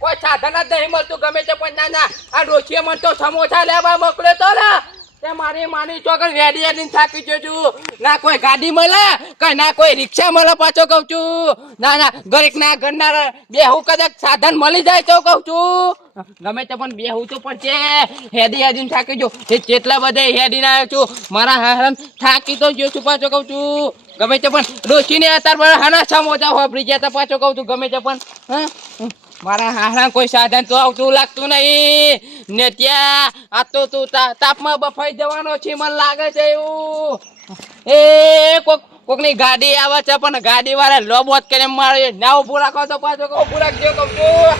કોઈ સાધન જ નહીં મળતું, ગમે તે પણ ના ના. આ રોશીએ મને તો સમોસા લેવા મોકલ્યો તો ને તે મારી માની ચોકર રેડી રેડી થાકી જજો છું. ના કોઈ ગાડી મળે કઈ ના કોઈ રિક્ષા મળે પાછો કહું છું. ના ના ગરીક ના ઘરના બેહું કદાચ સાધન મળી જાય તો કહું છું. ગમે તે પણ બેહું તો પડશે હેડી, હેડીને થાકી જો એ કેટલા બધા હેડીને આવ્યો છું. મારા હારણ થાકી તો ગયો છું પાછો કહું છું. ગમે તે પણ ડોશીને અત્યારે હાના મોજા વાપરી ગયા તા પાછો કહું છું. ગમે તે પણ, હા? મારા હારા કોઈ સાધન તો આવતું લાગતું નહીં. ને ત્યાં આ તો તું તા- તાપમાં બફાઈ જવાનો છે મને લાગે છે એવું. એ કોક કોકની ગાડી આવે છે પણ ગાડી વાળા લોબોત કરીને મારે. ના ઉભું રાખો તો પાછો કહું ઉભું રાખજો કહું છું.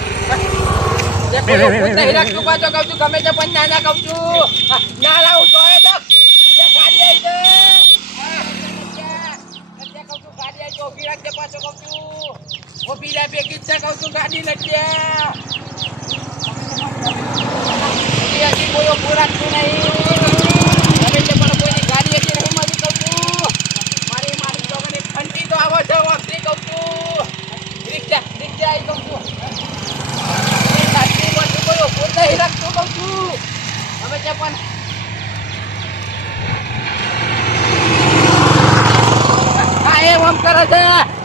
તે પાછો કહું છું ગમે તે પણ ના ના કહું છું. ના લાવું તો એ તો. ગાડી આવી છે. ગાડી આવી છે ઊભી રાખજે પાછો કહું છું. ઊભી રહે ભેગી જ કહું છું ગાડી નથી ઊભું રાખતું નહીં ગમે તે પણ કોઈની ગાડી હજી નહીં મળી કહું છું મારી મારી છોકરી ઠંડી તો આવે છે વાપરી કહું છું રિક્ષા રિક્ષા આવી કહું છું એ ગાડી બધું કોઈ ઊભું નહીં રાખતું કહું છું ગમે તે પણ હા એમ આમ કરે છે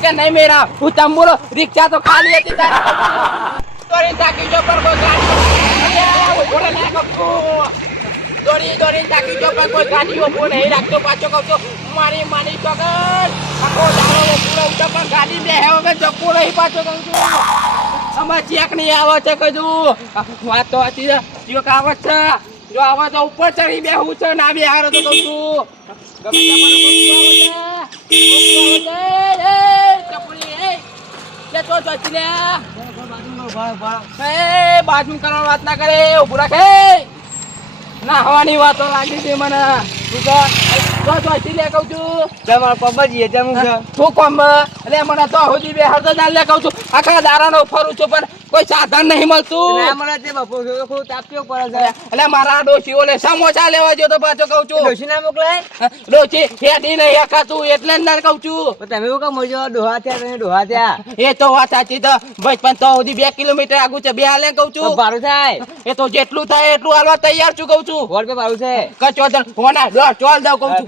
કે નહીં મેરા હું તમ રિક્ષા તો ખાલી હતી તારી. તાકી જો પર કોઈ ગાડી અરે, ના કહું દોરી દોરી તાકી જો પર કોઈ ગાડી ઊભો નહીં રાખતો પાછો કહું મારી માની ચોકર આખો દાડો પૂરો ઉઠો પણ ગાડી બે હે વગર જપો નહીં પાછો કહું છું. અમાર ચેક નહીં આવે છે કીધું વાત તો હતી જો આવે છે? જો આવે તો ઉપર ચડી બેહું છે ના બે હારો તો કહું છું. ગમે ત્યાં મને કોક આવે છે. કોક આવે છે. એ, ચપડી, એ. લે તો ચોચી લે. એ, બાજુ કરવાની વાત ના કરે ઉભું રાખે ના હવાની વાતો લાગી છે મને. તું તો ચોચી લે કહું છું. તમારા પપ્પા છે શું કોમ એટલે મને તો સુધી બે હરતો ના લે કહું છું. આખા દારાનો ફરું છું પણ કોઈ સાધન નહીં મળતું. ના એટલે મારા ડોશી ઓલે સમોસા લેવા જો તો પાછો કઉ છું. ડોશી ના મોકલાય? ડોશી હેડી નહીં એકાતું એટલે જ ના કઉ છું. તમે એવું કામ મળજો ડોહા થયા તમે ડોહા થયા. એ તો વાત સાચી તો ભાઈ પણ તો સુધી બે કિલોમીટર આગું છે. બે હાલે કઉ છું. ભારું થાય. એ તો જેટલું થાય એટલું હાલવા તૈયાર છું કઉ છું. વોટ ભાડું છે? કચો દન હોના લો ચોલ દઉં કઉ છું.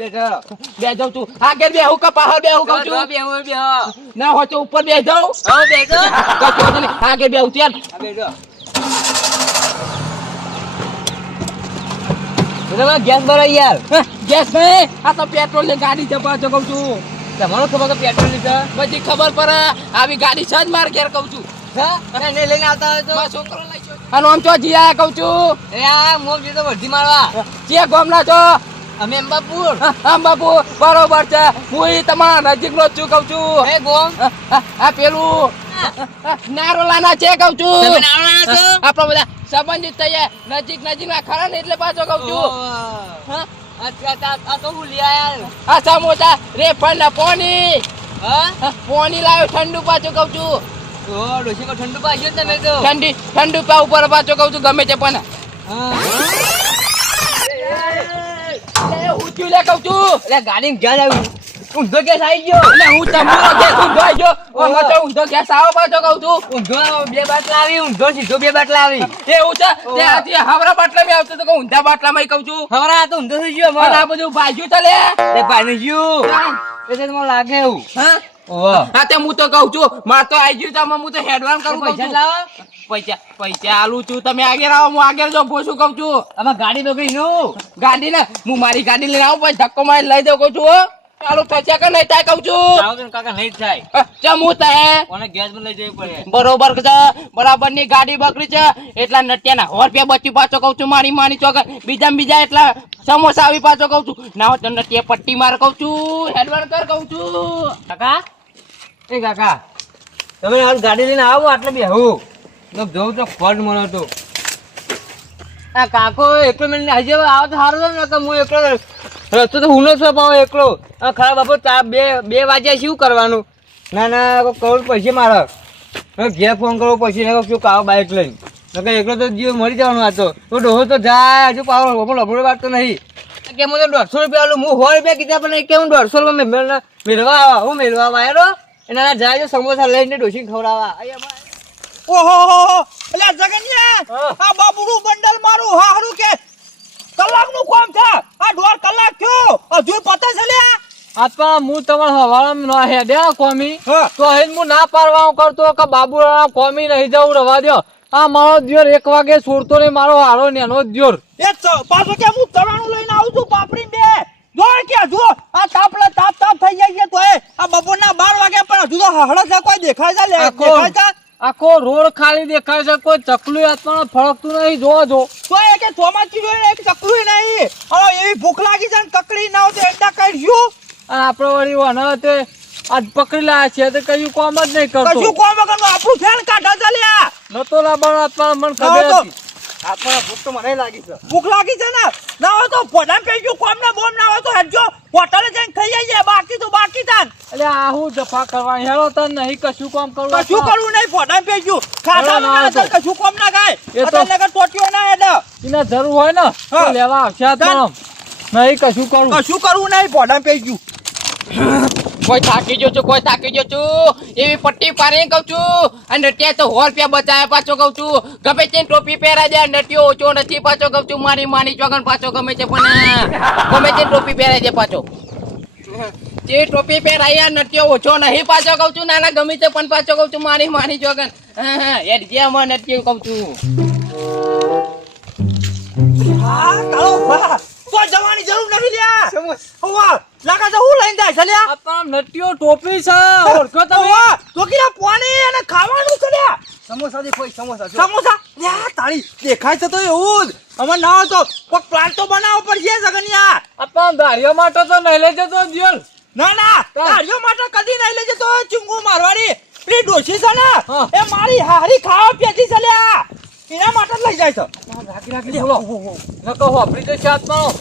બે જાઉં છું. આગળ બે હું કપા બે હું કઉ જો છું. બેહો બે ના હોય તો ઉપર બે જાઉં. આગળ બે હું તમે ગેસ ભરાય યાર. ગેસ ભાઈ આ તો પેટ્રોલની ગાડી છે પાછો કહું છું. તમારો ખબર કે પેટ્રોલની પછી ખબર પડે. આવી ગાડી છે જ માર ઘેર કઉ છું. હા? એને લઈને આવતા હોય તો? છોકરો. અને આમ છો જીયા કહું છું. એ આ મોમ જીતો વર્ધી મારવા. જે ગોમના છો? અમે અંબાપુર. હા, બાપુ બરોબર છે. હું તમારા નજીક નો છું કઉ છું. હે ગોમ. આ પેલું. નારોલાના છે કહું છું. તમે છો? આપણા બધા સંબંધિત થઈએ નજીક નજીક ના ખરા ને એટલે પાછો કહું છું. હા? આ આ- આ- આ તો હું લઈ આયા. આ સમોસા રેફર ના પોની. હા? પોની લાવ્યો ઠંડુ પાછું કહું છું. ઠંડુ પાછું તમે તો. ઠંડી ઠંડુ પા ઉપર પાછો કહું છું ગમે તે પણ. હું. લે કહું છું. એટલે ગાડી ઘેર આવ્યું ઊંધો કેસ આવી ગયો. અને હું તમારો ગેસ ઊંધો આવી ગયો. ઓમાં તો ઊંધો ગેસ આવો પાછો કહું છું. ઊંધો બે બાટલા આવી ઊંધો સીધો બે બાટલા આવી. એવું છે? તે આથી હવરા બાટલા બાટલામાં આવતો તો કહું ઊંધા બાટલામાં કહું છું. હવરા તો ઊંધો થઈ ગયો મને આ બધું ભાજ્યું તો લે? એ પાણી ગયું એટલે તમને લાગે એવું. હા? હા તે હું તો કહું છું માર તો આઈ ગયું તમે હું તો હેડવાન કરું પૈસા લાવો. પૈસા પૈસા આલું છું તમે આગળ આવો હું આગળ જો ભોસું કહું છું. આમાં ગાડી બગડી નું ગાડી ને હું મારી ગાડી લઈને આવું પછી ધક્કો મારી લઈ દઉં કહું છું. ચાલુ પૈસા કે નહીં થાય કહું છું. આવો તો કાકા નહીં થાય. અ, થાય? કોને ગેસમાં લઈ જવી પડે? બરોબર છે બરાબરની ગાડી બકરી છે એટલા નટિયાના હોર રૂપિયા બચી પાછો કઉ છું મારી માની ચોક બીજા બીજા એટલા સમોસા આવી પાછો કહું છું. ના હોય તો નટિયા પટ્ટી માર કહું છું હેડવાન કર કહું છું. કાકા? એ કાકા તમે હાલ ગાડી લઈને આવો આટલે બી હું તો જોઉં તો ફોન મળ્યો તો. આ કાકો એકલો મને હજી આવો તો સારું ને હું એકલો રસ્તો તો હું છો પાવ એકલો. આ ખરા બાપુ તા બે બે વાગ્યા શું કરવાનું? ના ના કરોડ પૈસે મારા. ઘેર ફોન કરવો પછી ને શું કાવો બાઇક લઈને. નકર એકલો તો જીવ મરી જવાનું આ તો. ડોહો તો જાય, હજુ પાવ હું વાત તો નહીં. કેમ હું તો દોઢસો રૂપિયા આલું? હું સો રૂપિયા કીધા પણ કે હું દોઢસો રૂપિયા મેળ- મેળવા હું મેળવા વાયરો એના જાય સમોસા લઈને ડોસી ખવડાવવા. અહીંયા ઓહો એટલે જગન્યા આ બાબુનું બંડલ મારું હારું કે. કલાકનું કામ છે. આ દોઢ કલાક થયો. હજુ પતે છે લ્યા. આપા હું તમારા હવાળામાં ના હેડ્યા કોમી. તો અહીં હું ના પાડવા કરતો કે બાબુરાણા કોમી નહીં જવું રવા દ્યો. આ મારો દિયોર એક વાગે છોડતો નહીં મારો હારો નેનો જ દિયોર. એ પાછો કે હું તરાણું લઈને આવું છું પાપડી બે. જો કે જો આ તાપલા તાપ તાપ થઈ જાય છે તો એ આ બપોરના બાર વાગે પણ હજુ તો હળદ કોઈ દેખાય છે લે દેખાય છે? આખો રોડ ખાલી દેખાય છે કોઈ ચકલું હાથમાં ફળકતું નહીં જોવા જો. તો એ કે ચોમાસી જોઈને એક ચકલું નહીં. હવે એવી ભૂખ લાગી છે ને કકડી ના હોય તો એડા કરીશું અને આપણે વળી વન તે આજ પકડી લાયા છે તો કયું કોમ જ નહીં કશું કરતો કોમ વગરનું આપણું ફેન કાઢા ચાલ્યા. લ્યા નતો લાવવાનો આત્મા મને ખબર હતી. આપણને ભૂખ તો મને લાગી છે. ભૂખ લાગી છે ને? ના હોય તો પોડામ ગયું કોમ ના બોમ ના હોય તો હેડજો. હોટલે જઈને ખાઈ જઈએ બાકી તો બાકી તાન. એટલે આ હું જફા કરવાની હેલો તન નહીં કશું કામ કરવું કશું કરવું નહીં પોડામ પેજ્યું ખાધા ના, ના, વગર તો- કશું કોમ ના ખાય. એ તો- નગર ટોટીઓ ના હેડે. એને જરૂર હોય ને તો લેવા આવશે નહીં કશું કરવું કશું કરવું નહીં પોડામ પેજ્યું કોઈ થાકી ગયો છું, કોઈ થાકી ગયો છું. એવી પટ્ટી પારી કહું છું અને નટિયા તો સો રૂપિયા બચાવ્યા પાછો કહું છું. ગમે તે ટોપી પહેરાય જાય, નટિયો ઓછો નથી પાછો કહું છું. મારી માની ચોગન પાછો ગમે છે, પણ ગમે તે ટોપી પહેરાય જાય પાછો. જે ટોપી પહેરાય નટિયો ઓછો નહીં પાછો કહું છું. નાના ગમે તે પણ પાછો કહું છું, મારી માની ચોગન યાર જે મને નટિયો કહું છું. હા, કાળો ભા જરૂર નથી લ્યા. હોવા લાગા તો હું લઈને જાય છે લ્યા. આપણા નટિયો ટોપી છે. ઓળખો તમે. હોવા તો કિલા પાણી અને ખાવાનું છે લ્યા. સમોસા થી કોઈ સમોસા. સમોસા? લ્યા તાળી. દેખાય છે તો એવું જ. અમે ના હોય તો કોક પ્લાન તો બનાવવો પડશે સગનિયા આપણા દાળીઓ માટે તો નહીં લઈ જતો દિયલ ના ના. હા. તાળીઓ માટે કદી નહીં લઈ જતો. ચુંગુ મારવાની. પેલી ડોશી છે ને હા. એ મારી હારી ખાવા પેટી છે લ્યા. એના માટે લઈ જાય છે. રાખી રાખી બોલો નકો હોપડી તો સાતમાં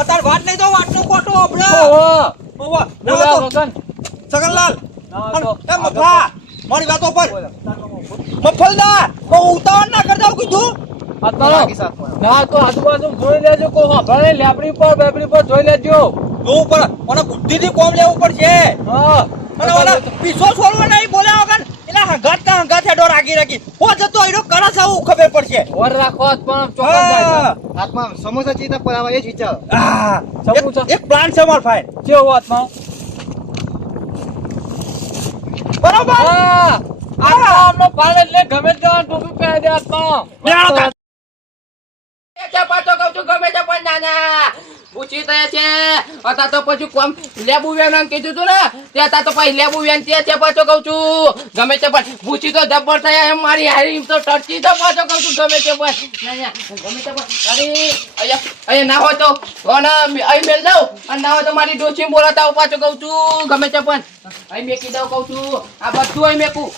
અત્યારે વાત નહીં તો વાતનો ખોટો આપણે ઓહો. હોવા ના તો સગનલાલ. ના તો એ મફા? મારી વાતો પર. મફલદા બહુ ઉતાવળ ના કરતા કીધું? ના તો આજુબાજુ જોઈ લેજો કો ભલે લેબડી પર બેબડી પર જોઈ લેજો. જોવું પડે મને બુદ્ધિથી કોમ લેવું પડશે. હા. અને ઓલા પીછો છોડવો નહીં બોલ્યા વગર એના હંગાત ના હંગાત હેડો રાખી રાખી હો જતો એનો કરા છે એવું ખબર પડશે. ઓર રાખો પણ હા. હાથમાં સમોસા ચીતા આવા એ જ વિચાર. આ, સમોસા. એક- પ્લાન છે માર ભાઈ. કેવો આત્મા બરોબર? આત્મા આમનો પાડ એટલે ગમે ત્યાં ટોપી પહેરી દે આત્મા લેવાનો કાઢ. પાછો કહું છું ગમે તે પણ નાના પૂછી તો છે. અતા તો પછી લેબુ વેન કીધું તું ને. તે પછી લેબુ વેન તે છે પાછો કહું છું. ગમે તે પૂછી તો મારી છું ગમે તે ના, હોય તો દઉં. અને ના હોય તો મારી ડોસી બોલાતા પાછો કહું છું. ગમે તે પણ. અહીં મેકી દઉં કહું છું. આ બધું અહીં મેકું.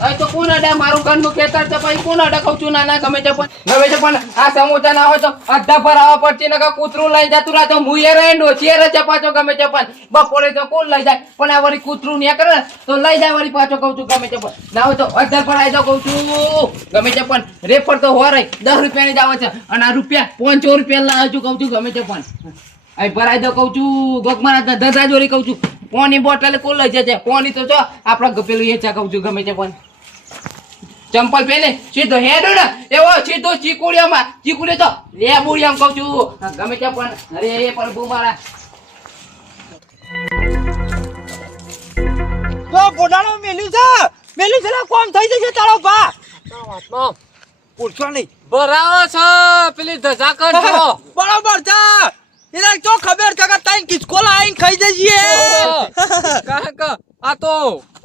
અહીં તો કોણ અડે? મારું ઘરનું ખેતર છે પછી કોણ અડે કહું છું? ના ના ગમે તે પણ. ગમે તે પણ. આ સમોસા ના હોય તો અડધા પર પડતી નકર કૂતરું લઈ જતું રહે તો હું એ રહે ડોસી છે પાછો ગમે તે પણ. બપોરે તો કોણ લઈ જાય? પણ આ વળી કૂતરું ને કરે તો લઈ જાય વળી પાછો કહું છું ગમે તે ના હોય તો અડધા પર જાવ કહું છું. ગમે ચપન રેફર તો હોય દસ રૂપિયાની જ આવે છે. અને આ રૂપિયા પાંચસો રૂપિયા લાવે છું કહું છું ગમે ચપન અહીં ભરાઈ દો કહું છું. ગોગમાના ધંધા જોરી કહું છું. પોની બોટલ કોણ લઈ છે પોની તો જો, આપણા પેલું એ છે કહું છું ગમે તે પણ. ચંપલ પહેરે સીધો હેડો ને. એવો સીધો ચીકુડિયામાં ચીકુડી તો લેબુડિયામાં કહું છું. ગમે ત્યાં પણ અરે એ પણ બુમારા તો ગોડાણો મેલ્યું છે. મેલ્યું છે કોમ થઈ જશે તારો બા પૂછો નહીં. બરાબર છે પેલી ધજા કર જો બરોબર છે. એને તો ખબર છે કે તાઈ કિસકોલા આઈને ખાઈ જઈએ. કારણ કે આ તો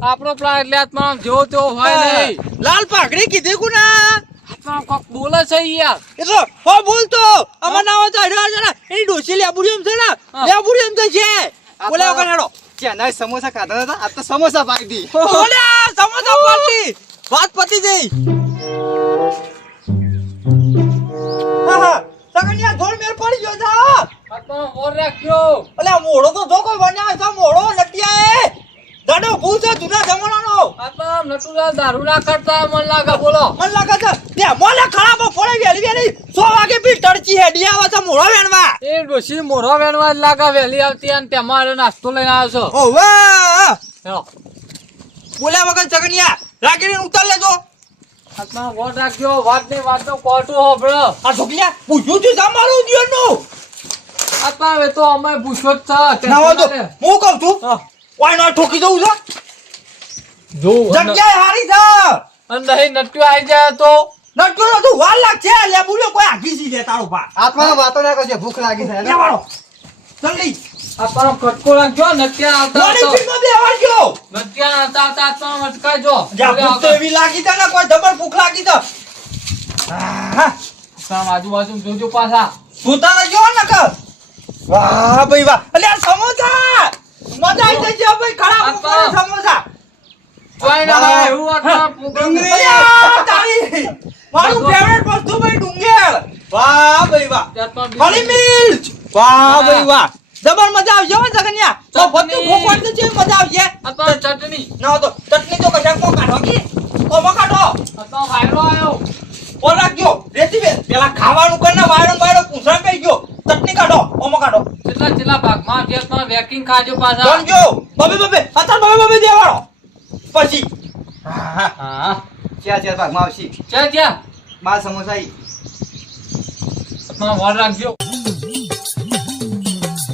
આપણો પ્લાન એટલે આત્મા જેવો તેવો હોય નહીં. લાલ પાઘડી કીધી કુના? આત્મા કોક બોલે છે યાર. એ હો બોલ તો. અમાર નામ તો હડવા ને એની ડોસી લેબુડિયમ છે ને? હા. લેબુડિયમ તો છે. બોલે વગર હેડો. ચેન્નાઈ સમોસા ખાધા હતા આ તો સમોસા પાકી દી બોલે સમોસા પાર્ટી વાત પતી જઈ હા હા. સગનિયા ધોળ મેર પડી ગયો છે આત્મા ઓર રાખ્યો. અલે મોડો તો જો કોઈ બન્યા છે મોડો નટિયા એ દડો ભૂલ છે જૂના જમાનાનો. આત્મા નટુલા દારૂ ના કરતા મન લાગે બોલો. મન લાગે છે તે મોલે ખરાબ પડે વેલી વેલી સો વાગે બી તડચી હેડી આવે છે મોરો વેણવા. એ ડોસી મોરો વેણવા લાગા વહેલી આવતી અને તમારે નાસ્તો લઈને આવ્યો છો. ઓવે બોલ્યા વગર જગનિયા રાખીને ઉતાર લેજો. આત્મા વોટ રાખ્યો વાત ને વાત નો કોટો હોભળો. આ છોકરીયા પૂછ્યું તું તમારું નો આત્મા હવે તો અમે પૂછો જ છે હું કહું છું હા. ઓય નો ઠોકી દઉં છે? જો જગ્યાએ હારી છે અંદર નટ્યો આવી જાય તો? નટકો તું વાર લાગશે લે બોલ્યો કોઈ આગી સી લે તારો પા આત્માને વાતો ના કરજે ભૂખ લાગી છે લે વાળો. જલ્દી. આત્માનો કટકો રાખજો નટ્યા આવતા વાળી આવતા ફીમાં નટ્યા આવતા આવતા આત્મા મટકાજો જા. ભૂખ તો એવી લાગી છે ને કોઈ જબર ભૂખ લાગી છે આહ, આજુબાજુ જોજો પાછા. સુતા ને જો ને કર વાહ ભાઈ વાહ. અલે આ સમોસા! આવી જશે ભાઈ ખરા ઉપર સમોસા. કોઈ ના વાહ. હોય એવું આત્મા પ્રોગ્રામ અલે આ તારી મારું ફેવરેટ વસ્તુ ભાઈ ડુંગેર. વાહ ભાઈ વાહ. હળી મિર્ચ. વાહ ભાઈ વાહ. જબર મજા આવશે હો જગન્યા. તો. બધું ખોખવાડ છે મજા આવશે. ચટણી. ના તો ચટણી તો કશાક કો કાઢો કે ઓમાં કાઢો આત્મા વાયરો રાખજો રેતી બે પેલા ખાવાનું કરીને વાયરો વાયરો પૂછા કઈ ગયો. ચટણી કાઢો ઓમાં કાઢો. કેટલા કેટલા ભાગમાં છે આત્મા વેકિંગ ખાજો પાછા. સમજો બબે બબે અત્યારે બબે બબે દેવાળો પછી. હા. હા ચાર ચાર ભાગમાં આવશે ચા ક્યાં બાર સમોસા ઈ. આત્મા વોટ રાખજો. આત્મા હવે તો ઊંધી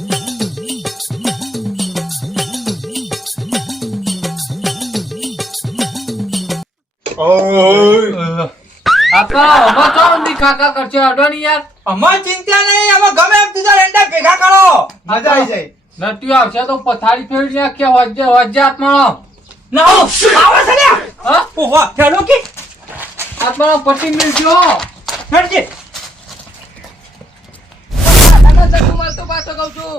કાકા કરશે અડો યાર. અમાર ચિંતા નહીં અમે ગમે એમ તુજા રેંડા ભેગા કરો. મજા આવી જાય. નટ્યું આવશે તો પથારી ફેરવી નાખ્યા વજ્જે વજ્જે આત્માનો ના હો, આવે છે ને. હા? ઓહો હેડો કે? આત્માનો પટ્ટી મિલજો હેડજે મળતું પાછો કહું છું.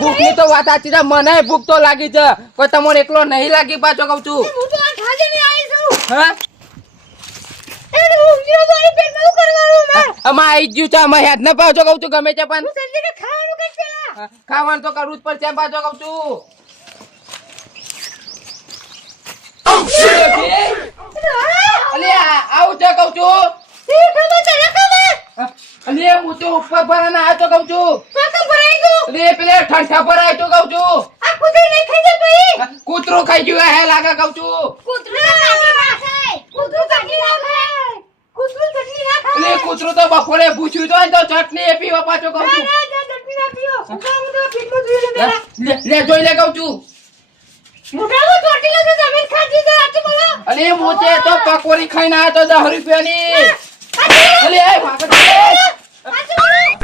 ભૂખની તો વાત સાચી છે મને ભૂખ તો લાગી છે કોઈ તમારે એકલો નહીં લાગી પાછો કઉ છું. આવી ગયું છે આમાં યાદ ન પાછો છું ગમે તે પણ. ખાવાનું તો કરવું જ પડશે પાછો કહું છું. આવું છે કઉ છું. અલે હું તો ઉપર ભરાને આવ્યો તો કહું છું. અલે પેલે ઠંઠા પર આવ્યો તો કહું છું. કૂતરું ખાઈ ગયું હે લાગે કહું છું. અલે કૂતરું તો બપોરે પૂછ્યું તો ને તો ચટણી એ પીવા પાછો કહું છું. લે લે જોઈ લે કહું છું. અલે મોચે તો પકોડી ખાઈને આવ્યો તો દસ રૂપિયાની. અલે એ ભાગત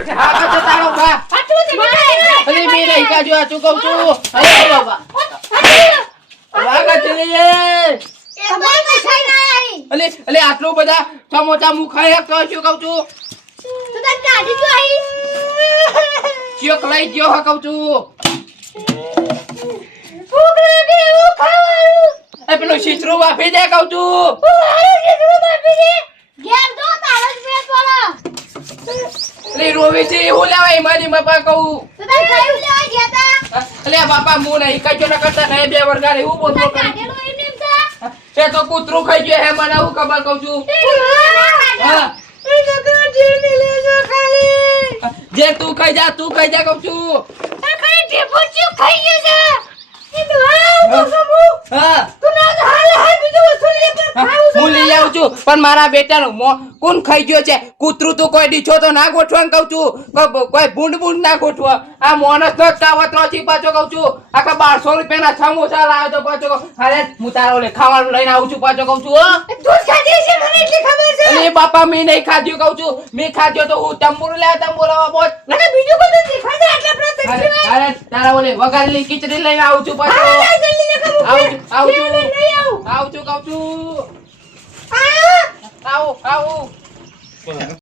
છે ભાગત તારો બા. અલે મેં નહીં કાઢ્યું આ તું કહું છું. અલે બાબા આટલું બધા સમોસા હું ખાઈ શકતો છું કહું છું? ચિયોક લઈ ગયો હા કહું છું. એ પેલું શીતરું વાપી દે કહું છું. રોવી છે એવું લેવાય મારી બાપા કહું અલે બાપા હું નહીં કાઢ્યો ન કરતા નહીં બે વર્ગાર એવું બોલતો એ તો કૂતરું ખાઈ ગયો હે મને હું ખબર કહું છું હા જે તું ખાઈ જા તું ખાઈ જા કહું છું હા હું લઈ આવું છું પણ મારા બેટાનું મો કોણ ખાઈ ગયો છે? કૂતરું તો કોઈ દીછો તો ના ગોઠવા કહું છું. કોઈ ભૂંડ ભૂંડ ના ગોઠવા આ મોનસ નો કાવતરો થી પાછો કહું છું. આખા બારસો રૂપિયાના સમોસા લાવ્યો તો પાછો અરે હું તારો લે ખાવાનું લઈને આવું છું પાછો કહું છું હો. અરે બાપા મેં નહીં ખાધ્યું કહું છું. મેં ખાધ્યો તો હું તંબુરો લે તંબુરો બોલ. અરે અરે તારા ઓલે વઘારેલી ખીચડી લઈને આવું છું પાછો. આવું છું આવું છું. આવું. છું કહું છું. આવું આવું